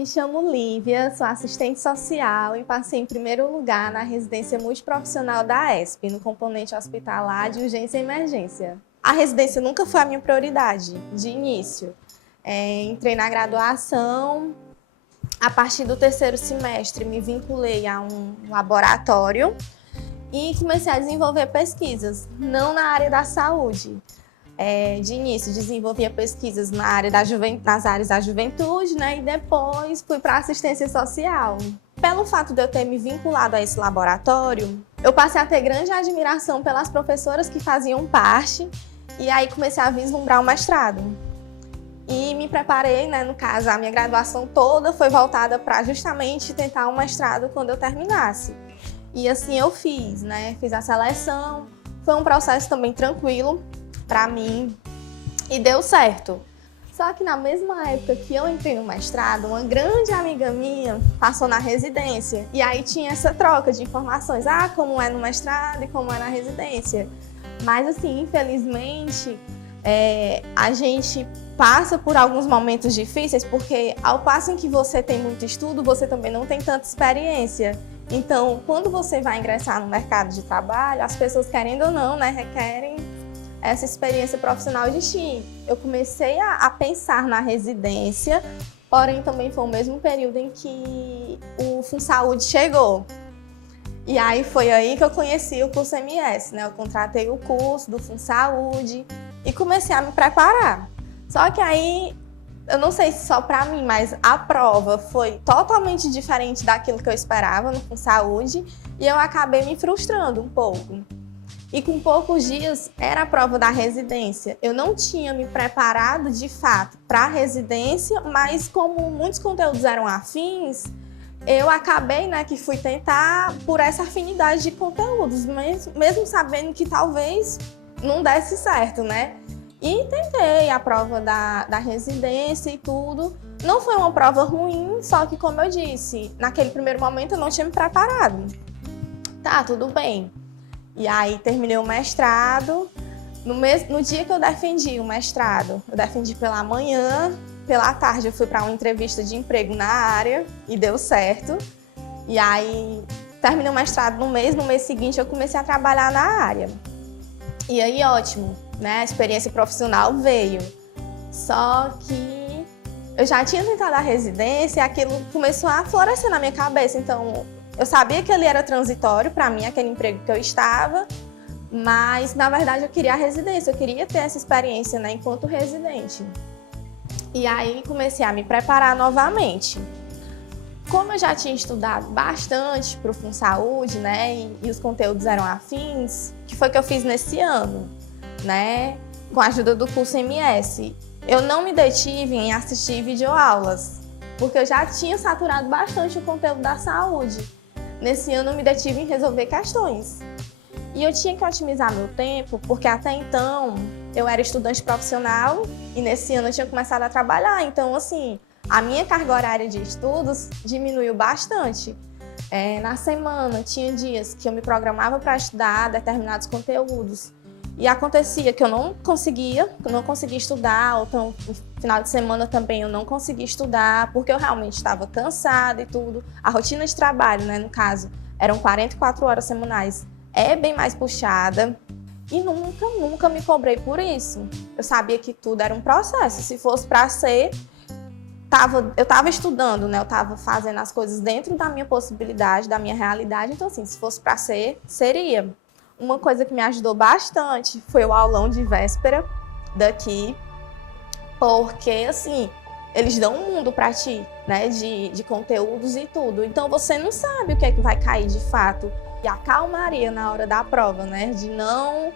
Me chamo Lívia, sou assistente social e passei em primeiro lugar na residência multiprofissional da ESP, no componente hospitalar de urgência e emergência. A residência nunca foi a minha prioridade, de início. Entrei na graduação, a partir do terceiro semestre me vinculei a um laboratório e comecei a desenvolver pesquisas, não na área da saúde. De início, desenvolvia pesquisas nas áreas da juventude, né? E depois fui para a assistência social. Pelo fato de eu ter me vinculado a esse laboratório, eu passei a ter grande admiração pelas professoras que faziam parte e aí comecei a vislumbrar o mestrado. E me preparei, né? No caso, a minha graduação toda foi voltada para justamente tentar um mestrado quando eu terminasse. E assim eu fiz, né? Fiz a seleção, foi um processo também tranquilo para mim e deu certo. Só que na mesma época que eu entrei no mestrado, uma grande amiga minha passou na residência e aí tinha essa troca de informações, como é no mestrado e como é na residência. Mas assim, infelizmente, a gente passa por alguns momentos difíceis porque ao passo em que você tem muito estudo, você também não tem tanta experiência. Então, quando você vai ingressar no mercado de trabalho, as pessoas, querendo ou não, né, requerem essa experiência profissional de ti. Eu comecei a pensar na residência, porém também foi o mesmo período em que o FunSaúde chegou. E aí foi aí que eu conheci o curso MS, né? Eu contratei o curso do FunSaúde e comecei a me preparar. Só que aí, eu não sei se só para mim, mas a prova foi totalmente diferente daquilo que eu esperava no FunSaúde e eu acabei me frustrando um pouco. E com poucos dias era a prova da residência. Eu não tinha me preparado de fato para a residência, mas como muitos conteúdos eram afins, eu acabei, né, que fui tentar por essa afinidade de conteúdos, mesmo sabendo que talvez não desse certo, né? E tentei a prova da residência e tudo. Não foi uma prova ruim, só que como eu disse, naquele primeiro momento eu não tinha me preparado. Tá, tudo bem. E aí terminei o mestrado. No dia que eu defendi o mestrado, eu defendi pela manhã, pela tarde eu fui para uma entrevista de emprego na área e deu certo. E aí terminei o mestrado no mês seguinte eu comecei a trabalhar na área. E aí ótimo, né? A experiência profissional veio. Só que eu já tinha tentado a residência e aquilo começou a florescer na minha cabeça, então eu sabia que ele era transitório para mim, aquele emprego que eu estava, mas na verdade eu queria a residência, eu queria ter essa experiência, né, enquanto residente. E aí comecei a me preparar novamente. Como eu já tinha estudado bastante para o FunSaúde, né, e os conteúdos eram afins, que foi que eu fiz nesse ano, né, com a ajuda do curso MS. Eu não me detive em assistir videoaulas, porque eu já tinha saturado bastante o conteúdo da saúde. Nesse ano eu me detive em resolver questões. E eu tinha que otimizar meu tempo, porque até então eu era estudante profissional e nesse ano eu tinha começado a trabalhar. Então, assim, a minha carga horária de estudos diminuiu bastante. Na semana, tinha dias que eu me programava para estudar determinados conteúdos. E acontecia que eu não conseguia estudar, ou então no final de semana também eu não conseguia estudar, porque eu realmente estava cansada e tudo. A rotina de trabalho, né, no caso, eram 44 horas semanais, é bem mais puxada. E nunca me cobrei por isso. Eu sabia que tudo era um processo. Se fosse para ser, eu estava estudando, né, eu estava fazendo as coisas dentro da minha possibilidade, da minha realidade. Então, assim, se fosse para ser, seria. Uma coisa que me ajudou bastante foi o aulão de véspera daqui, porque, assim, eles dão um mundo para ti, né, de conteúdos e tudo. Então, você não sabe o que é que vai cair de fato. E a calmaria na hora da prova, né, de não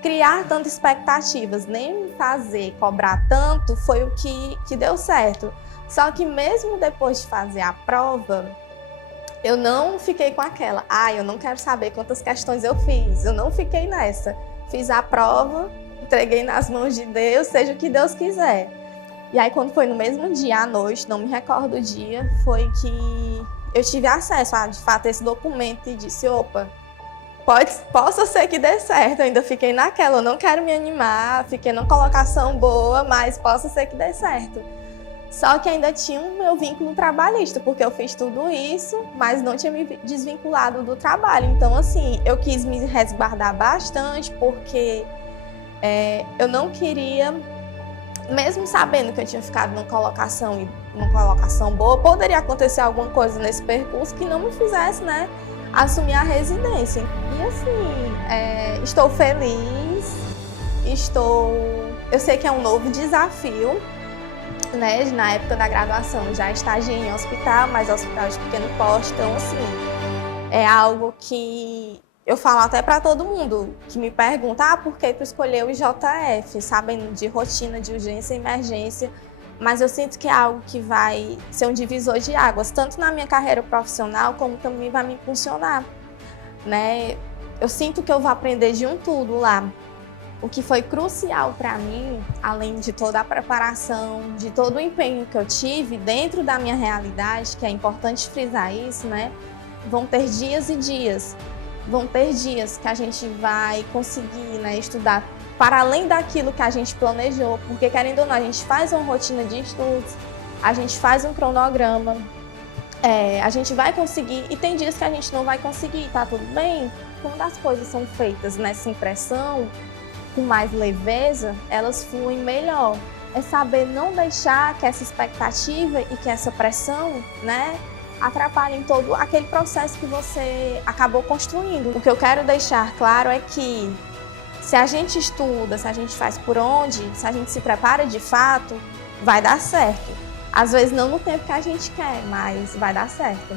criar tantas expectativas, nem cobrar tanto, foi o que deu certo. Só que mesmo depois de fazer a prova, eu não fiquei com aquela, eu não quero saber quantas questões eu fiz. Eu não fiquei nessa. Fiz a prova, entreguei nas mãos de Deus, seja o que Deus quiser. E aí, quando foi no mesmo dia, à noite, não me recordo o dia, foi que eu tive acesso a, de fato, esse documento e disse, opa, possa ser que dê certo. Eu ainda fiquei naquela, eu não quero me animar, fiquei numa colocação boa, mas possa ser que dê certo. Só que ainda tinha o meu vínculo trabalhista, porque eu fiz tudo isso, mas não tinha me desvinculado do trabalho. Então, assim, eu quis me resguardar bastante, porque eu não queria, mesmo sabendo que eu tinha ficado numa colocação boa, poderia acontecer alguma coisa nesse percurso que não me fizesse, né, assumir a residência. E assim, estou feliz, eu sei que é um novo desafio, né? Na época da graduação já estagiei em hospital, mas hospital de pequeno porte, então assim, é algo que eu falo até para todo mundo que me pergunta, por que tu escolheu o IJF, sabendo de rotina, de urgência e emergência, mas eu sinto que é algo que vai ser um divisor de águas, tanto na minha carreira profissional, como também vai me impulsionar, né? Eu sinto que eu vou aprender de um tudo lá. O que foi crucial para mim, além de toda a preparação, de todo o empenho que eu tive dentro da minha realidade, que é importante frisar isso, né? Vão ter dias e dias. Vão ter dias que a gente vai conseguir, né, estudar para além daquilo que a gente planejou, porque querendo ou não, a gente faz uma rotina de estudos, a gente faz um cronograma, a gente vai conseguir, e tem dias que a gente não vai conseguir, tá tudo bem? Quando as coisas são feitas nessa impressão, com mais leveza, elas fluem melhor. É saber não deixar que essa expectativa e que essa pressão, né, atrapalhem todo aquele processo que você acabou construindo. O que eu quero deixar claro é que se a gente estuda, se a gente faz por onde, se a gente se prepara de fato, vai dar certo. Às vezes não no tempo que a gente quer, mas vai dar certo.